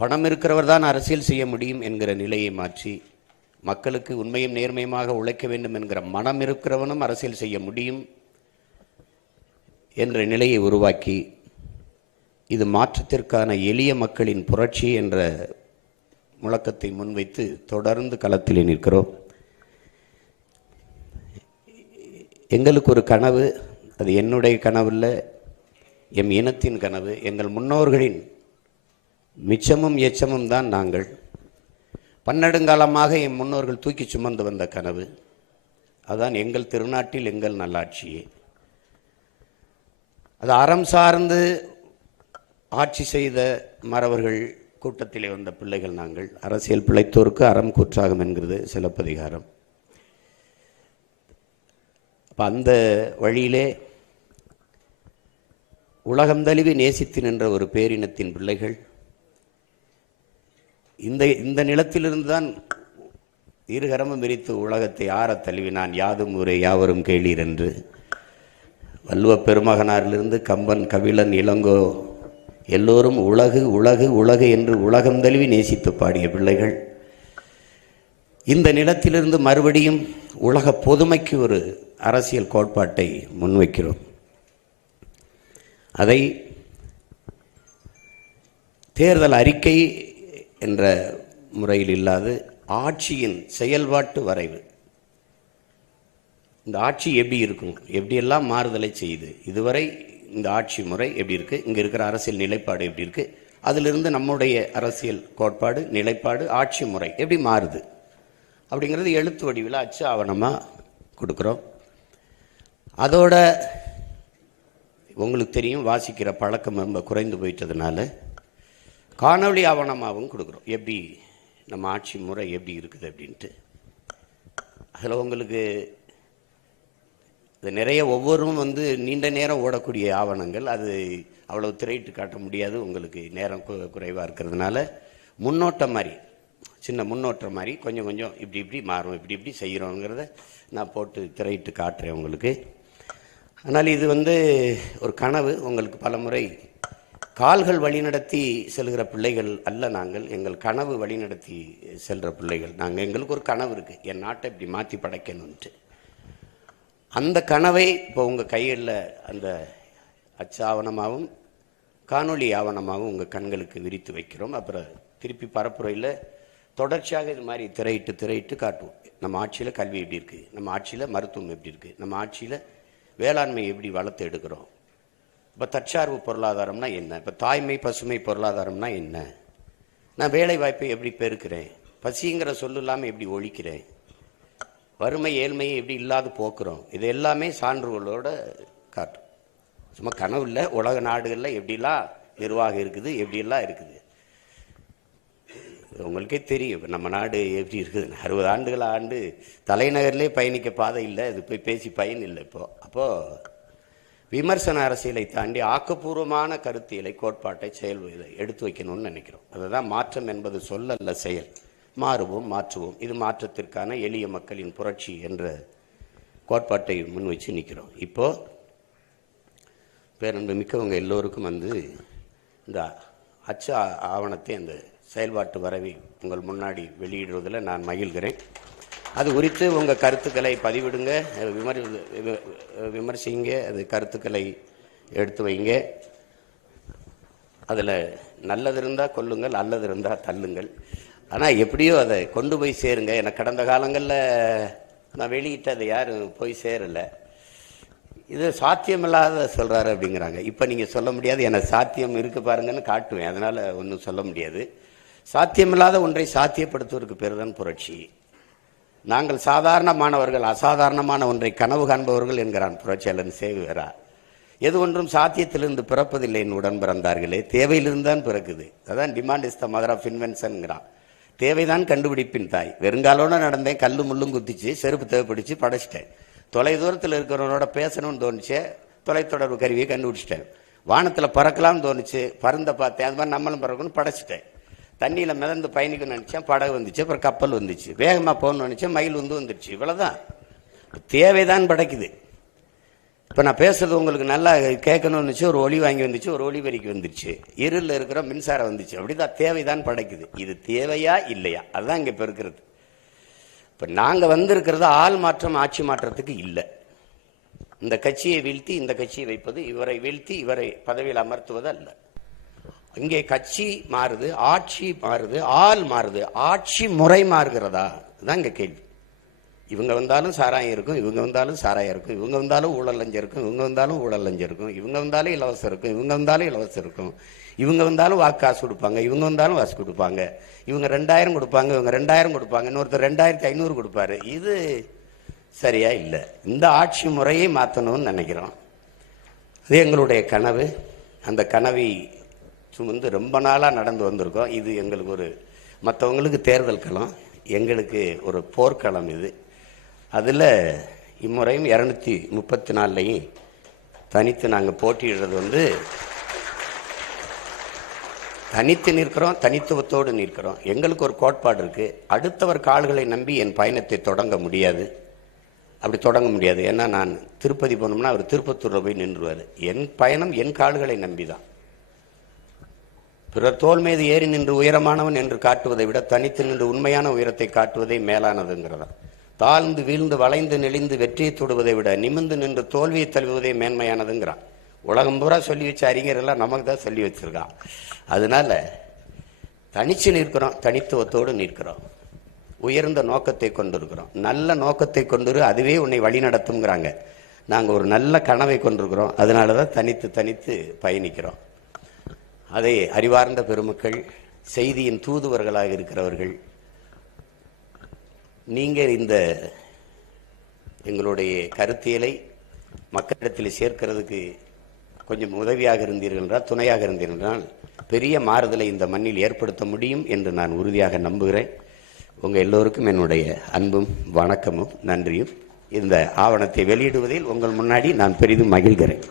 பணம் இருக்கிறவர் தான் அரசியல் செய்ய முடியும் என்கிற நிலையை மாற்றி, மக்களுக்கு உண்மையும் நேர்மையுமாக உழைக்க வேண்டும் என்கிற மனம் இருக்கிறவனும் அரசியல் செய்ய முடியும் என்ற நிலையை உருவாக்கி, இது மாற்றத்திற்கான எளிய மக்களின் புரட்சி என்ற முழக்கத்தை முன்வைத்து தொடர்ந்து களத்திலே நிற்கிறோம். எங்களுக்கு ஒரு கனவு, அது என்னுடைய கனவில்லை, எம் இனத்தின் கனவு. எங்கள் முன்னோர்களின் மிச்சமும் எச்சமும் தான் நாங்கள். பன்னெடுங்காலமாக என் முன்னோர்கள் தூக்கி சுமந்து வந்த கனவு அதுதான் எங்கள் திருநாட்டில் எங்கள் நல்லாட்சியே. அது அறம் சார்ந்து ஆட்சி செய்த மறவர்கள் கூட்டத்திலே வந்த பிள்ளைகள் நாங்கள். அரசியல் பிழைத்தோருக்கு அறம் கூற்றாகும் என்கிறது சிலப்பதிகாரம். அந்த வழியிலே உலகம் தழுவி நேசித்து நின்ற ஒரு பேரினத்தின் பிள்ளைகள் இந்த நிலத்திலிருந்து தான் இருகரமும் விரித்து உலகத்தை ஆறத் தழுவினான். யாதும் ஊரே யாவரும் கேளீர் என்று வள்ளுவ பெருமகனாரிலிருந்து கம்பன், கபிலன், இளங்கோ எல்லோரும் உலகு உலகு உலகு என்று உலகம் தழுவி நேசித்து பாடிய பிள்ளைகள். இந்த நிலத்திலிருந்து மறுபடியும் உலக பொதுமைக்கு ஒரு அரசியல் கோட்பாட்டை முன்வைக்கிறோம். அதை தேர்தல் அறிக்கை என்ற முறையில் இல்லாது ஆட்சியின் செயல்பாட்டு வரைவு. இந்த ஆட்சி எப்படி இருக்கும், எப்படியெல்லாம் மாறுதலை செய்யுது, இதுவரை இந்த ஆட்சி முறை எப்படி இருக்குது, இங்கே இருக்கிற அரசியல் நிலைப்பாடு எப்படி இருக்குது, அதிலிருந்து நம்முடைய அரசியல் கோட்பாடு, நிலைப்பாடு, ஆட்சி முறை எப்படி மாறுது அப்படிங்கிறது எழுத்து வடிவில் அச்சு ஆவணமாக கொடுக்குறோம். அதோட உங்களுக்கு தெரியும், வாசிக்கிற பழக்கம் ரொம்ப குறைந்து போயிட்டதுனால காணொளி ஆவணமாகவும் கொடுக்குறோம். எப்படி நம்ம ஆட்சி முறை எப்படி இருக்குது அப்படின்ட்டு. அதில் உங்களுக்கு இது நிறைய ஒவ்வொருவரும் நீண்ட நேரம் ஓடக்கூடிய ஆவணங்கள். அது அவ்வளவு திரையிட்டு காட்ட முடியாது, உங்களுக்கு நேரம் குறைவாக இருக்கிறதுனால முன்னோட்டம் மாதிரி, சின்ன முன்னோட்டம் மாதிரி கொஞ்சம் கொஞ்சம் இப்படி இப்படி மாறும், இப்படி இப்படி செய்கிறோங்கிறத நான் போட்டு திரையிட்டு காட்டுறேன் உங்களுக்கு. ஆனால் இது ஒரு கனவு. உங்களுக்கு பல முறை கால்கள் வழிநடத்தி செல்கிற பிள்ளைகள் அல்ல நாங்கள், எங்கள் கனவு வழிநடத்தி செல்கிற பிள்ளைகள் நாங்கள். எங்களுக்கு ஒரு கனவு இருக்குது, என் நாட்டை இப்படி மாற்றி படைக்கணுன்ட்டு. அந்த கனவை இப்போ உங்கள் கைகளில் அந்த அச்சு ஆவணமாகவும் காணொளி ஆவணமாகவும் உங்கள் கண்களுக்கு விரித்து வைக்கிறோம். அப்புறம் திருப்பி பரப்புரையில் தொடர்ச்சியாக இது மாதிரி திரையிட்டு காட்டுவோம். நம்ம ஆட்சியில் கல்வி எப்படி இருக்குது, நம்ம ஆட்சியில் மருத்துவம் எப்படி இருக்குது, நம்ம ஆட்சியில் வேளாண்மை எப்படி வளர்த்து எடுக்கிறோம், இப்போ தற்சார்பு பொருளாதாரம்னா என்ன, இப்போ தாய்மை பசுமை பொருளாதாரம்னா என்ன, நான் வேலை வாய்ப்பை எப்படி பெருக்கிறேன், பசிங்கிற சொல்லு இல்லாமல் எப்படி ஒழிக்கிறேன், வறுமை ஏழ்மையை எப்படி இல்லாது போக்குறோம், இது எல்லாமே சான்றுகளோடு காட்டும். சும்மா கனவு இல்லை, உலக நாடுகளில் எப்படிலாம் நிர்வாகம் இருக்குது, எப்படியெல்லாம் இருக்குது உங்களுக்கே தெரியும். நம்ம நாடு எப்படி இருக்குது, 60 ஆண்டுகள் ஆண்டு தலைநகர்லேயே பயணிக்க பாதை இல்லை, இது போய் பேசி பயன் இல்லை. அப்போது விமர்சன அரசியலை தாண்டி ஆக்கப்பூர்வமான கருத்தியலை, கோட்பாட்டை, செயல்களை எடுத்து வைக்கணும்னு நினைக்கிறோம். அதுதான் மாற்றம் என்பது சொல்லல்ல, செயல். மாறுவோம், மாற்றுவோம். இது மாற்றத்திற்கான எளிய மக்களின் புரட்சி என்ற கோட்பாட்டை முன் வச்சு நிற்கிறோம். இப்போது பேரன்பு மிக்கவங்க எல்லோருக்கும் இந்த அச்சு ஆவணத்தை அந்த செயல்பாட்டு வரைவை உங்கள் முன்னாடி வெளியிடுவதில் நான் மகிழ்கிறேன். அது குறித்து உங்கள் கருத்துக்களை பதிவிடுங்க, விமர்சிங்க, அது கருத்துக்களை எடுத்து வைங்க. அதில் நல்லது இருந்தால் கொல்லுங்கள், நல்லது இருந்தால் தள்ளுங்கள். ஆனால் எப்படியோ அதை கொண்டு போய் சேருங்க. எனக்கு கடந்த காலங்களில் நான் வெளியிட்டதை யாரும் போய் சேரலை. இது சாத்தியமில்லாத சொல்கிறாரு அப்படிங்கிறாங்க. இப்போ நீங்கள் சொல்ல முடியாது, எனக்கு சாத்தியம் இருக்குது பாருங்கன்னு காட்டுவேன். அதனால் ஒன்றும் சொல்ல முடியாது. சாத்தியமில்லாத ஒன்றை சாத்தியப்படுத்துவதற்கு பேர் தான் புரட்சி. நாங்கள் சாதாரணமானவர்கள், அசாதாரணமான ஒன்றை கனவு காண்பவர்கள் என்கிறான் புரட்சியாளன் சேகுவேரா. எது ஒன்றும் சாத்தியத்திலிருந்து பிறப்பதில்லை என் உடன் பிறந்தார்களே, தேவையிலிருந்து தான் பிறக்குது. அதான் demand is the mother of இன்வென்ஷன்ங்கிறான். தேவைதான் கண்டுபிடிப்பின் தாய். வெறுங்காலோடு நடந்தேன், கல்லு முள்ளும் குத்திச்சு, செருப்பு தேவைப்பிடிச்சு படைச்சிட்டேன். தொலை தூரத்தில் இருக்கிறவனோட பேசணும்னு தோணுச்சு, தொலைத்தொடர்பு கருவியை கண்டுபிடிச்சிட்டேன். வானத்தில் பறக்கலாம்னு தோணுச்சு, பருந்த பார்த்தேன், அது மாதிரி நம்மளும் பறக்கணும்னு படைச்சிட்டேன். தண்ணியில் மிதந்து பயணிக்கணும்னு நினச்சேன், படகு வந்துச்சு, அப்புறம் கப்பல் வந்துச்சு. வேகமாக போகணும்னு நினச்சேன், மயில் வந்துருச்சு. இவ்வளோதான். தேவைதான் படைக்குது. இப்போ நான் பேசுறது உங்களுக்கு நல்லா கேட்கணும்னு இருந்துச்சு, ஒரு ஒளி வாங்கி வந்துச்சு, ஒரு ஒளிவரிக்கு வந்துருச்சு, இருளில் இருக்கிற மின்சாரம் வந்துச்சு, அப்படிதான் தேவைதான் படைக்குது. இது தேவையா இல்லையா, அதுதான் இங்கே இப்போ இருக்கிறது. இப்போ நாங்கள் வந்திருக்கிறது ஆள் மாற்றம் ஆட்சி மாற்றத்துக்கு இல்லை. இந்த கட்சியை வீழ்த்தி இந்த கட்சியை வைப்பது, இவரை வீழ்த்தி இவரை பதவியில் அமர்த்துவது அல்ல. இங்கே கட்சி மாறுது, ஆட்சி மாறுது, ஆள் மாறுது, ஆட்சி முறை மாறுகிறதா தான் இங்கே கேள்வி. இவங்க வந்தாலும் சாராயம் இருக்கும், இவங்க வந்தாலும் சாராயம் இருக்கும், இவங்க வந்தாலும் ஊழல் லஞ்சம் இருக்கும், இவங்க வந்தாலும் ஊழல் லஞ்சம் இருக்கும், இவங்க வந்தாலும் இலவசம் இருக்கும், இவங்க வந்தாலும் இலவசம் இருக்கும், இவங்க வந்தாலும் வாக்கு காசு கொடுப்பாங்க, இவங்க வந்தாலும் வாசு கொடுப்பாங்க, இவங்க 2000 கொடுப்பாங்க, இவங்க 2000 கொடுப்பாங்க, இன்னொருத்தர் 2500 கொடுப்பாரு. இது சரியா இல்லை. இந்த ஆட்சி முறையை மாற்றணும்னு நினைக்கிறோம். அது எங்களுடைய கனவு. அந்த கனவை சுமந்து ரொம்ப நாளாக நடந்து வந்திருக்கோம். இது எங்களுக்கு ஒரு, மற்றவங்களுக்கு தேர்தல் களம், எங்களுக்கு ஒரு போர்க்களம். இது அதில் இம்முறையும் 234லையும் தனித்து நாங்கள் போட்டியிடுறது தனித்து நிற்கிறோம், தனித்துவத்தோடு நிற்கிறோம். எங்களுக்கு ஒரு கோட்பாடு இருக்குது, அடுத்தவர் கால்களை நம்பி என் பயணத்தை தொடங்க முடியாது. அப்படி தொடங்க முடியாது. ஏன்னா நான் திருப்பதி போனோம்னா அவர் திருப்பத்தூரில் போய் நின்றுவார். என் பயணம் என் கால்களை நம்பி தான். பிறர் தோல் மீது ஏறி நின்று உயரமானவன் என்று காட்டுவதை விட தனித்து நின்று உண்மையான உயரத்தை காட்டுவதே மேலானதுங்கிறதா. தாழ்ந்து வீழ்ந்து வளைந்து நெளிந்து வெற்றியை தொடுவதை விட நிமிர்ந்து நின்று தோல்வியை தழுவுவதே மேன்மையானதுங்கிறான். உலகம் பூரா சொல்லி வச்ச அறிஞரெல்லாம் நமக்கு தான் சொல்லி வச்சிருக்கான். அதனால தனிச்சு நிற்கிறோம், தனித்துவத்தோடு நிற்கிறோம், உயர்ந்த நோக்கத்தை கொண்டிருக்கிறோம். நல்ல நோக்கத்தை கொண்டு அதுவே உன்னை வழி நடத்துங்கிறாங்க. நாங்கள் ஒரு நல்ல கனவை கொண்டிருக்கிறோம். அதனால தான் தனித்து தனித்து பயணிக்கிறோம். அதை அறிவார்ந்த பெருமக்கள், செய்தியின் தூதுவர்களாக இருக்கிறவர்கள், நீங்கள் இந்த எங்களுடைய கருத்தியலை மக்களிடத்தில் சேர்க்கிறதுக்கு கொஞ்சம் உதவியாக இருந்தீர்கள் என்றால், துணையாக இருந்தீர்கள் என்றால் பெரிய மாறுதலை இந்த மண்ணில் ஏற்படுத்த முடியும் என்று நான் உறுதியாக நம்புகிறேன். உங்கள் எல்லோருக்கும் என்னுடைய அன்பும் வணக்கமும் நன்றியும். இந்த ஆவணத்தை வெளியிடுவதில் உங்கள் முன்னாடி நான் பெரிதும் மகிழ்கிறேன்.